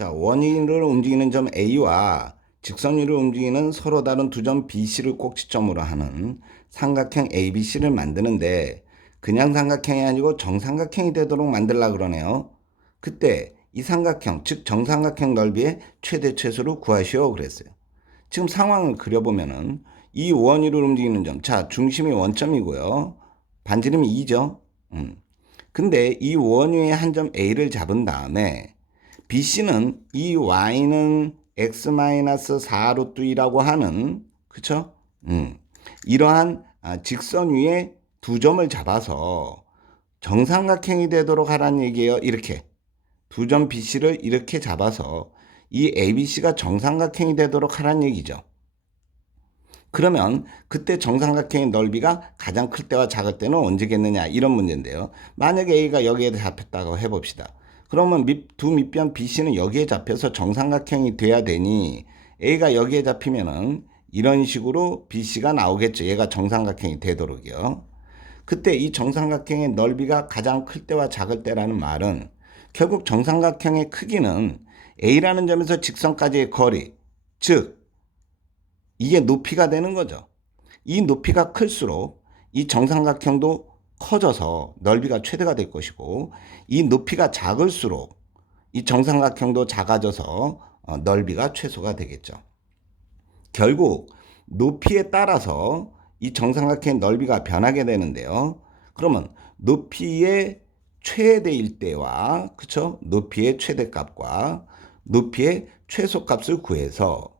자, 원인을 움직이는 점 A와 직선위를 움직이는 서로 다른 두 점 BC를 꼭지점으로 하는 삼각형 ABC를 만드는데 그냥 삼각형이 아니고 정삼각형이 되도록 만들라 그러네요. 그때 이 삼각형, 즉 정삼각형 넓이의 최대 최소를 구하시오 그랬어요. 지금 상황을 그려보면은 이 원위를 움직이는 점, 자 중심이 원점이고요. 반지름이 2죠. 음. 근데 이 원위의 한 점 A를 잡은 다음에 BC는 이 Y는 x-4 루트 2라고 하는 그쵸? 음. 이러한 아, 직선 위에 두 점을 잡아서 정삼각형이 되도록 하라는 얘기예요. 이렇게 두 점 BC를 이렇게 잡아서 이 ABC가 정삼각형이 되도록 하라는 얘기죠. 그러면 그때 정삼각형의 넓이가 가장 클 때와 작을 때는 언제겠느냐 이런 문제인데요. 만약에 A가 여기에 잡혔다고 해봅시다. 그러면 밑, 두 밑변 BC는 여기에 잡혀서 정삼각형이 돼야 되니 A가 여기에 잡히면은 이런 식으로 BC가 나오겠죠. 얘가 정삼각형이 되도록요. 그때 이 정삼각형의 넓이가 가장 클 때와 작을 때라는 말은 결국 정삼각형의 크기는 A라는 점에서 직선까지의 거리, 즉 이게 높이가 되는 거죠. 이 높이가 클수록 이 정삼각형도 커져서 넓이가 최대가 될 것이고 이 높이가 작을수록 이 정삼각형도 작아져서 어, 넓이가 최소가 되겠죠. 결국 높이에 따라서 이 정삼각형의 넓이가 변하게 되는데요. 그러면 높이의 최대일 때와 그쵸? 높이의 최대값과 높이의 최소값을 구해서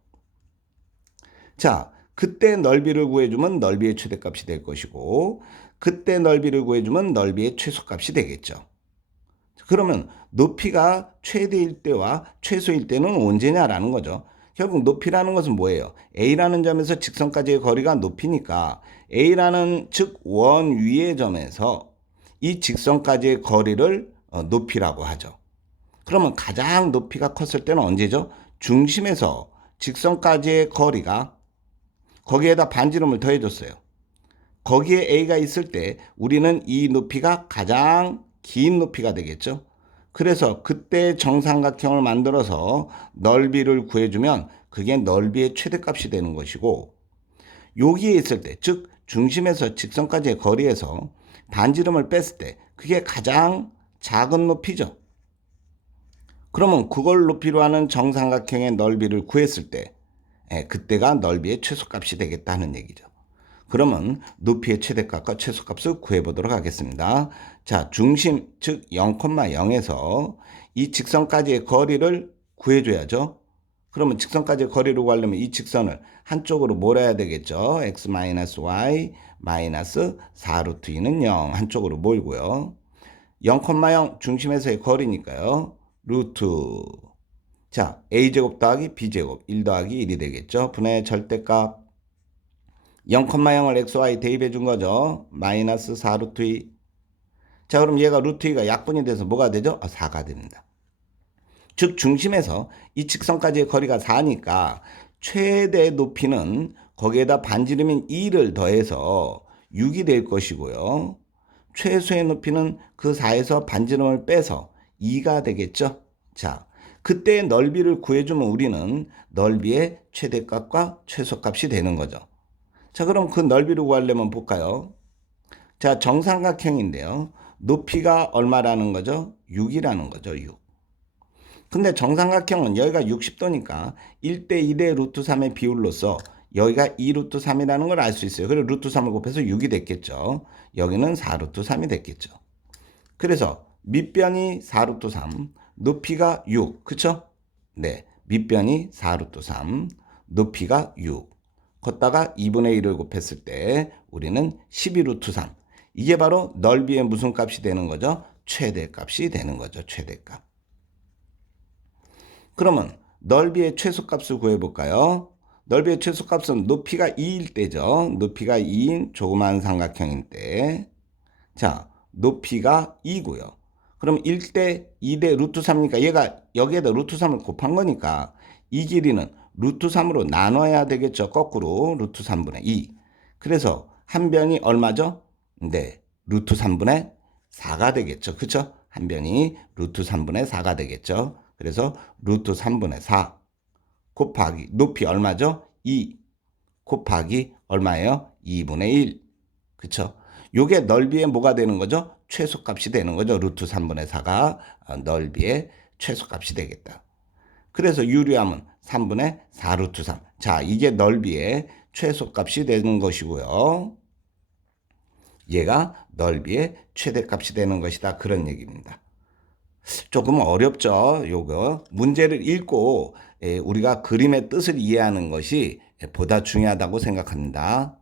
자, 그때 넓이를 구해주면 넓이의 최대값이 될 것이고 그때 넓이를 구해주면 넓이의 최소값이 되겠죠. 그러면 높이가 최대일 때와 최소일 때는 언제냐라는 거죠. 결국 높이라는 것은 뭐예요? A라는 점에서 직선까지의 거리가 높이니까 A라는 즉 원 위의 점에서 이 직선까지의 거리를 어, 높이라고 하죠. 그러면 가장 높이가 컸을 때는 언제죠? 중심에서 직선까지의 거리가 거기에다 반지름을 더해줬어요. 거기에 A가 있을 때 우리는 이 높이가 가장 긴 높이가 되겠죠. 그래서 그때 정삼각형을 만들어서 넓이를 구해주면 그게 넓이의 최대값이 되는 것이고 여기에 있을 때, 즉 중심에서 직선까지의 거리에서 반지름을 뺐을 때 그게 가장 작은 높이죠. 그러면 그걸 높이로 하는 정삼각형의 넓이를 구했을 때 예, 그때가 넓이의 최소값이 되겠다는 얘기죠. 그러면 높이의 최대값과 최소값을 구해보도록 하겠습니다. 자, 중심, 즉 0,0에서 이 직선까지의 거리를 구해줘야죠. 그러면 직선까지의 거리를 구하려면 이 직선을 한쪽으로 몰아야 되겠죠. x-y 마이너스 4루트 2는 0 한쪽으로 몰고요. 0,0 중심에서의 거리니까요. 루트 자, a제곱 더하기 b제곱 1 더하기 1이 되겠죠. 분의 절대값 0,0을 xy 대입해 준 거죠. 마이너스 4 루트 2. 자, 그럼 얘가 루트 2가 약분이 돼서 뭐가 되죠? 아, 4가 됩니다. 즉 중심에서 이 직선까지의 거리가 4니까 최대 높이는 거기에다 반지름인 2를 더해서 6이 될 것이고요. 최소의 높이는 그 4에서 반지름을 빼서 2가 되겠죠. 자, 그때의 넓이를 구해주면 우리는 넓이의 최대값과 최소값이 되는 거죠. 자, 그럼 그 넓이를 구하려면 볼까요? 자, 정삼각형인데요. 높이가 얼마라는 거죠? 6이라는 거죠, 6. 근데 정삼각형은 여기가 60도니까 1대 1의 루트 3의 비율로서 여기가 2 루트 3이라는 걸 알 수 있어요. 그리고 루트 3을 곱해서 6이 됐겠죠. 여기는 4 루트 3이 됐겠죠. 그래서 밑변이 4 루트 3, 높이가 6. 그쵸? 네. 밑변이 4 루트 3, 높이가 6. 걷다가 2분의 1을 곱했을 때 우리는 12 루트 3. 이게 바로 넓이의 무슨 값이 되는 거죠? 최대값이 되는 거죠. 최대값. 그러면 넓이의 최소값을 구해볼까요? 넓이의 최소값은 높이가 2일 때죠. 높이가 2인 조그만 삼각형일 때. 자, 높이가 2고요. 그럼 1대 2대 루트 3이니까 얘가 여기에다 루트 3을 곱한 거니까 이 길이는 루트 3으로 나눠야 되겠죠. 거꾸로 루트 3분의 2. 그래서 한 변이 얼마죠? 네, 루트 3분의 4가 되겠죠. 그쵸? 한 변이 루트 3분의 4가 되겠죠. 그래서 루트 3분의 4 곱하기 높이 얼마죠? 2 곱하기 얼마예요? 2분의 1. 그쵸? 요게 넓이의 뭐가 되는 거죠? 최소값이 되는 거죠. 루트 3분의 4가 어, 넓이의 최소값이 되겠다. 그래서 유리함은 3분의 4 루트 3. 자, 이게 넓이의 최소값이 되는 것이고요. 얘가 넓이의 최대값이 되는 것이다. 그런 얘기입니다. 조금 어렵죠. 요거 문제를 읽고 예, 우리가 그림의 뜻을 이해하는 것이 보다 중요하다고 생각합니다.